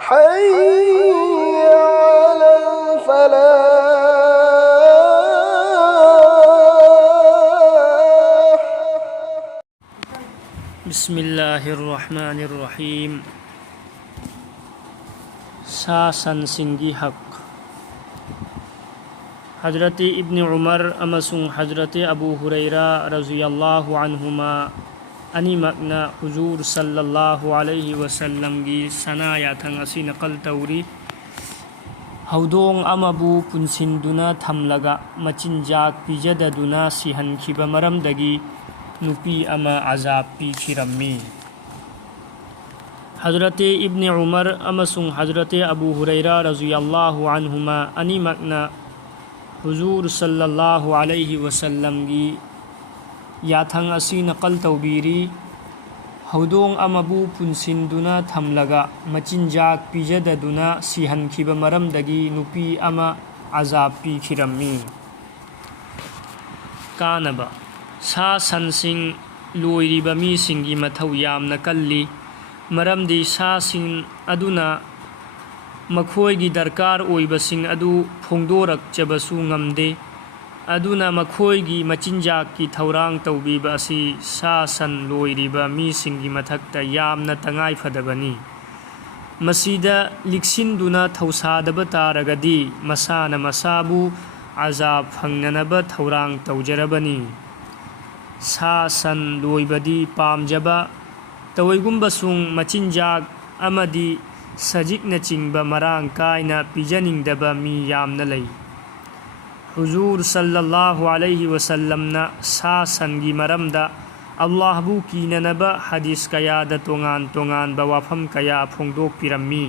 حي على الفلاح. بسم الله الرحمن الرحيم. ساسن سنگی حق. حضرت ابن عمر امسون حضرت ابو هريرة رضي الله عنهما أنيمكنا حضور صلى الله عليه وسلم کی سنایا تھنگ اسی نقل توری. هودون أمبو پنسندنا تھملگا مچنجاک پیجددنا سیہنکھیبا مرمدگی نپی أما عذاب پیچھرمی. حضرت ابن عمر امسون حضرت ابو هريرة رضي الله عنهما أنيمكنا حضور صلى الله عليه وسلم کی یاتھنگ اسی نقل توبیری. هودون أمبو پنسندنا تھملگا مچنجاک پیجددنا سیہنکھیبا مرمدگی نپی أما عذاب پیچھرمی. کانبا سا سنسing لوꯏꯔꯤꯕ ꯃꯤꯁꯤꯡꯒꯤ ꯃꯊꯧ ꯌꯥꯝꯅ ꯀꯜꯂꯤ. ꯃꯔꯝꯗꯤ ꯁꯥꯁꯤꯡ ꯑꯗꯨꯅ ꯃꯈꯣꯏꯒꯤ ꯗꯔꯀꯥꯔ ꯑꯣꯏꯕꯁꯤꯡ ꯑꯗꯨ ꯐꯣꯡꯗꯣꯔꯛꯆꯕꯁꯨ ꯉꯝꯗꯦ. ꯑꯗꯨꯅ ꯃꯈꯣꯏꯒꯤ ꯃꯆꯤꯟꯖꯥꯛꯀꯤ ꯊꯧꯔꯥꯡ ꯇꯧꯕꯤꯕ ꯑꯁꯤ ꯁꯥ ꯁꯟ ꯂꯣꯏꯔꯤꯕ ꯃꯤꯁꯤꯡꯒꯤ ꯃꯊꯛꯇ ꯌꯥꯝꯅ ꯇꯉꯥꯏ ꯐꯗꯕꯅꯤ. ꯃꯁꯤꯗ ꯂꯤꯛꯁꯤꯟꯗꯨꯅ ꯊꯧꯁꯥꯗꯕ ꯇꯥꯔꯒꯗꯤ ꯃꯁꯥꯅ ꯃꯁꯥꯕꯨ ꯑꯖꯥꯕ ꯐꯪꯅꯅꯕ ꯊꯧꯔꯥꯡ ꯇꯧꯖꯔꯕꯅꯤ. ꯁꯥ ꯁꯟ ꯂꯣꯏꯕꯗꯤ ꯄꯥꯝꯖꯕ ꯇꯧꯏꯒꯨꯝꯕꯁꯨꯡ ꯃꯆꯤꯟꯖꯥꯛ ꯑꯃꯗꯤ ꯁꯖꯤꯛꯅꯆꯤꯡꯕ ꯃꯔꯥꯡ ꯀꯥꯏꯅ ꯄꯤꯖꯅꯤꯡꯗꯕ ꯃꯤ ꯌꯥꯝꯅ ꯂꯩ. ꯍꯨꯖꯨꯔ ꯁꯜꯂꯜꯂꯥꯍु ꯑꯂꯩꯍꯤ ꯋꯁꯜꯂꯝꯅ ꯁꯥ ꯁꯟꯒꯤ ꯃꯔꯝꯗ ꯑꯜꯂꯥꯍꯕꯨ ꯀꯤꯅꯅꯕ ꯍꯗꯤꯁ ꯀꯌꯥꯗ ꯇꯣꯉꯥꯟ ꯇꯣꯉꯥꯟꯕ ꯋꯥꯐꯝ ꯀꯌꯥ ꯐꯣꯡꯗꯣꯛꯄꯤꯔꯝꯃꯤ.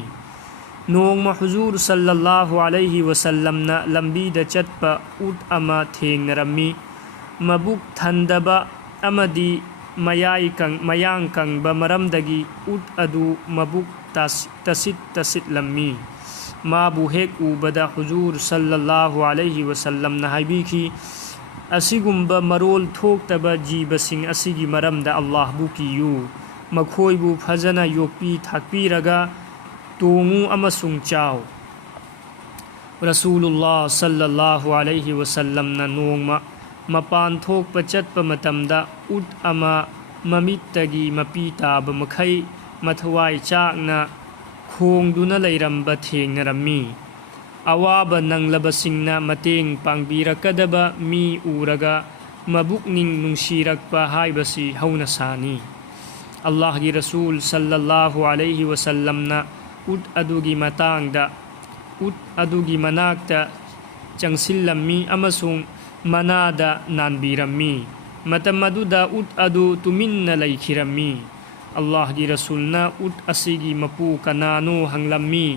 ꯅꯣꯡꯃ ꯍꯨꯖꯨꯔ ꯁꯜꯂꯜꯂꯥꯍु ꯑꯂꯩꯍꯤ ꯋꯁꯜꯂꯝꯅ ꯂꯝꯕꯤꯗ ꯆꯠꯄ ꯎꯠ ꯑꯃ ꯊꯦꯡꯅꯔꯝꯃꯤ. ꯃꯕꯨꯛ ꯊꯟꯗꯕ ꯑꯃꯗꯤ ꯃꯌꯥꯡ ꯀꯪꯕ ꯃꯔꯝꯗꯒꯤ ꯎꯠ ꯑꯗꯨ ꯃꯕꯨꯛ ꯇꯁꯤꯠꯂꯝꯃꯤ. ꯃꯥꯕꯨ ꯍꯦꯛ ꯎꯕꯗ ꯍꯨꯖꯨꯔ ꯁꯜꯂꯜꯂꯥꯍु ꯑꯂꯩꯍꯤ ꯋꯁꯜꯂꯝꯅ ꯍꯥꯏꯕꯤꯈꯤ, ꯑꯁꯤꯒꯨꯝꯕ ꯃꯔꯣꯜ ꯊꯣꯛꯇꯕ ꯖꯤꯕꯁꯤꯡ ꯑꯁꯤꯒꯤ ꯃꯔꯝꯗ ꯑꯜꯂꯥꯍꯕꯨ ꯀꯤꯌꯨ. ꯃꯈꯣꯏꯕꯨ ꯐꯖꯅ ꯌꯣꯛꯄꯤ ꯊꯥꯛꯄꯤꯔꯒ ꯇꯣꯡꯉꯨ ꯑꯃꯁꯨꯡ ꯆꯥꯎ. ꯔꯁꯨꯂꯨꯜꯂꯥꯍ ꯁꯜꯂꯜꯂꯥꯍु ꯑꯂꯩꯍꯤ ꯋꯁꯜꯂꯝꯅ ꯅꯣꯡꯃ ꯃꯄꯥꯟ ꯊꯣꯛꯄ ꯆꯠꯄ ꯃꯇꯝꯗ ꯎꯠ ꯑꯃ ꯃꯃꯤꯠꯇꯒꯤ ꯃꯄꯤ ꯇꯥꯕ ꯃꯈꯩ ꯃꯊꯋꯥꯏ ꯆꯥꯛꯅ ꯈꯣꯡꯗꯨꯅ ꯂꯩꯔꯝꯕ ꯊꯦꯡꯅꯔꯝꯃꯤ. ꯑꯋꯥꯕ ꯅꯪꯂꯕꯁꯤꯡꯅ ꯃꯇꯦꯡ ꯄꯥꯡꯕꯤꯔꯛꯀꯗꯕ ꯃꯤ ꯎꯔꯒ ꯃꯕꯨꯛꯅꯤꯡ ꯅꯨꯡꯁꯤꯔꯛꯄ ꯍꯥꯏꯕꯁꯤ ꯍꯧꯅꯁꯥꯅꯤ. ꯑꯜꯂꯥꯍꯒꯤ ꯔꯁꯨꯜ ꯁꯜꯂꯜꯂꯥꯍु ꯑꯂꯩꯍි ꯋꯁꯜꯂꯝꯅ ꯎꯠ ꯑꯗꯨꯒꯤ ꯃꯅꯥꯛꯇ ꯆꯪꯁꯤꯜꯂꯝꯃꯤ ꯑꯃꯁꯨꯡ ꯃꯅꯥꯗ ꯅꯥꯟꯕꯤꯔꯝꯃꯤ. ꯃꯇꯝ ꯑꯗꯨꯗ ꯎꯠ ꯑꯗꯨ ꯇꯨꯃꯤꯟꯅ ꯂꯩꯈꯤꯔꯝꯃꯤ. ꯑꯜꯂꯥꯍꯒꯤ ꯔꯁꯨꯜꯅ ꯎꯠ ꯑꯁꯤꯒꯤ ꯃꯄꯨ ꯀꯅꯥꯅꯣ ꯍꯪꯂꯝꯃꯤ.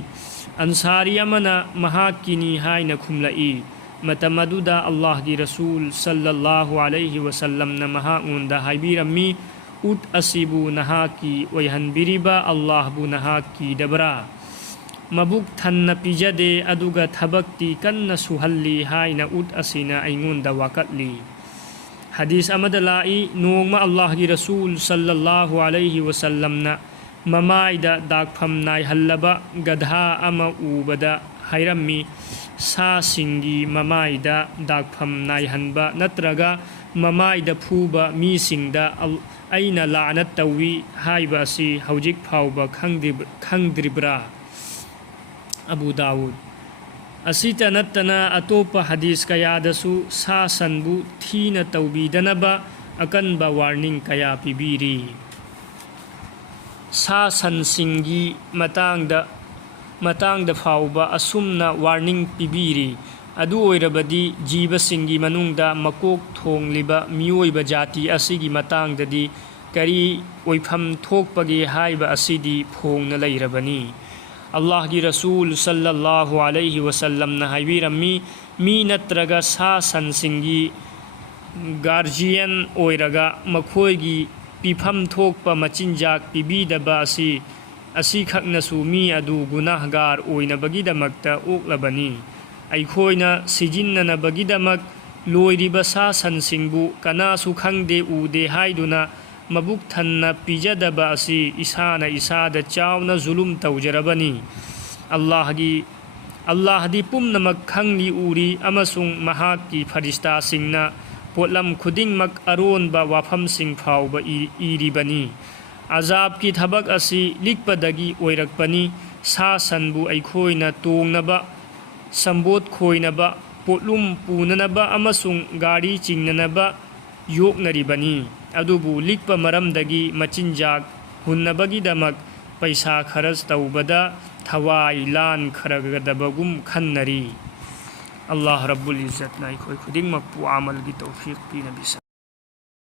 ꯑꯟꯁꯥꯔꯤ ꯑꯃꯅ ꯃꯍꯥꯛꯀꯤꯅꯤ ꯍꯥꯏꯅ ꯈꯨꯝꯂꯛꯏ. ꯃꯇꯝ ꯑꯗꯨꯗ ꯑꯜꯂꯥꯍꯒꯤ ꯔꯁꯨꯜ ꯁꯜꯂꯜꯂꯥꯍु ꯑꯂꯩꯍි ꯋꯁꯜꯂꯝꯅ ꯃꯍꯥꯛꯉꯣꯟꯗ ꯍꯥꯏꯕꯤꯔꯝꯃꯤ, ꯎꯠ ꯑꯁꯤꯕꯨ ꯅꯍꯥꯛꯀꯤ ꯑꯣꯏꯍꯟꯕꯤꯔꯤꯕ ꯑꯜꯂꯥꯍꯕꯨ ꯅꯍꯥꯛ ꯀꯤꯗꯕ꯭ꯔꯥ? ꯃꯕꯨꯛ ꯊꯟꯅ ꯄꯤꯖꯗꯦ ꯑꯗꯨꯒ ꯊꯕꯛꯇꯤ ꯀꯟꯅ ꯁꯨꯍꯜꯂꯤ ꯍꯥꯏꯅ ꯎꯠ ꯑꯁꯤꯅ ꯑꯩꯉꯣꯟꯗ ꯋꯥꯀꯠꯂꯤ. ꯍꯗꯤꯁ ꯑꯃꯗ ꯂꯥꯛꯏ, ꯅꯣꯡꯃ ꯑꯜꯂꯥꯍꯒꯤ ꯔꯁꯨꯜ ꯁꯜꯂꯜꯂꯥꯍु ꯑꯂꯩꯍි ꯋꯁꯜꯂꯝꯅ ꯃꯃꯥꯏꯗ ꯗꯥꯛꯐꯝ ꯅꯥꯏꯍꯜꯂꯕ ꯒꯙꯥ ꯑꯃ ꯎꯕꯗ ꯍꯥꯏꯔꯝꯃꯤ, ꯁꯥꯁꯤꯡꯒꯤ ꯃꯃꯥꯏꯗ ꯗꯥꯛꯐꯝ ꯅꯥꯏꯍꯟꯕ ꯅꯠꯇ꯭ꯔꯒ ꯃꯃꯥꯏꯗ ꯐꯨꯕ ꯃꯤꯁꯤꯡꯗ ꯑꯩꯅ ꯂꯥꯅꯠ ꯇꯧꯏ ꯍꯥꯏꯕ ꯑꯁꯤ ꯍꯧꯖꯤꯛ ꯐꯥꯎꯕ ꯈꯪꯗ꯭ꯔꯤꯕ꯭ꯔꯥ? ꯑꯕꯨ ꯗꯥꯎꯗ. ꯑꯁꯤꯇ ꯅꯠꯇꯅ ꯑꯇꯣꯞꯄ ꯍꯗꯤꯁ ꯀꯌꯥꯗꯁꯨ ꯁꯥ ꯁꯟꯕꯨ ꯊꯤꯅ ꯇꯧꯕꯤꯗꯅꯕ ꯑꯀꯟꯕ ꯋꯥꯔꯅꯤꯡ ꯀꯌꯥ ꯄꯤꯕꯤꯔꯤ. ꯁꯥ ꯁꯟꯁꯤꯡꯒꯤ ꯃꯇꯥꯡꯗ ꯐꯥꯎꯕ ꯑꯁꯨꯝꯅ ꯋꯥꯔꯅꯤꯡ ꯄꯤꯕꯤꯔꯤ. ꯑꯗꯨ ꯑꯣꯏꯔꯕꯗꯤ ꯖꯤꯕꯁꯤꯡꯒꯤ ꯃꯅꯨꯡꯗ ꯃꯀꯣꯛ ꯊꯣꯡꯂꯤꯕ ꯃꯤꯑꯣꯏꯕ ꯖꯥꯇꯤ ꯑꯁꯤꯒꯤ ꯃꯇꯥꯡꯗꯗꯤ ꯀꯔꯤ ꯑꯣꯏꯐꯝ ꯊꯣꯛꯄꯒꯦ ꯍꯥꯏꯕ ꯑꯁꯤꯗꯤ ꯐꯣꯡꯅ ꯂꯩꯔꯕꯅꯤ. ꯑꯜꯂꯥꯍꯒꯤ ꯔꯁꯨꯜ ꯁꯜꯂꯜꯂꯥꯍु ꯑꯂꯩꯍි ꯋꯁꯜꯂꯝꯅ ꯍꯥꯏꯕꯤꯔꯝꯃꯤ, ꯃꯤ ꯅꯠꯇ꯭ꯔꯒ ꯁꯥ ꯁꯟꯁꯤꯡꯒꯤ ꯒꯥꯔꯖꯤꯌꯟ ꯑꯣꯏꯔꯒ ꯃꯈꯣꯏꯒꯤ ꯄꯤꯐꯝ ꯊꯣꯛꯄ ꯃꯆꯤꯟꯖꯥꯛ ꯄꯤꯕꯤꯗꯕ ꯑꯁꯤꯈꯛꯅꯁꯨ ꯃꯤ ꯑꯗꯨ ꯒꯨꯅꯥꯍꯒꯥꯔ ꯑꯣꯏꯅꯕꯒꯤꯗꯃꯛꯇ ꯑꯣꯛꯂꯕꯅꯤ. ꯑꯩꯈꯣꯏꯅ ꯁꯤꯖꯤꯟꯅꯅꯕꯒꯤꯗꯃꯛ ꯂꯣꯏꯔꯤꯕ ꯁꯥ ꯁꯟꯁꯤꯡꯕꯨ ꯀꯅꯥꯁꯨ ꯈꯪꯗꯦ ꯎꯗꯦ ꯍꯥꯏꯗꯨꯅ mabuk thanna pijadaba asi isana isada chauna zulum tawjarabani. Allahdi pumnamak khangli uri amasung mahakki farista singna potlam khudingmak aronba wafam sing phawba iribani. Azab ki thabak asi likpadagi oirakpani. Sa sanbu aikhoina tongnaba sambot khoinaba potlum punanaba amasung gari chingnanaba yoknaribani. Adubu likpa maramdagi machinjak hunnabagi-damak paisa kharas tawbada thawai lan kharagadabagum khannari. Allah Rabbul Izzatna aikhoi khudingmak pu amalgi tawfiq pina bisa.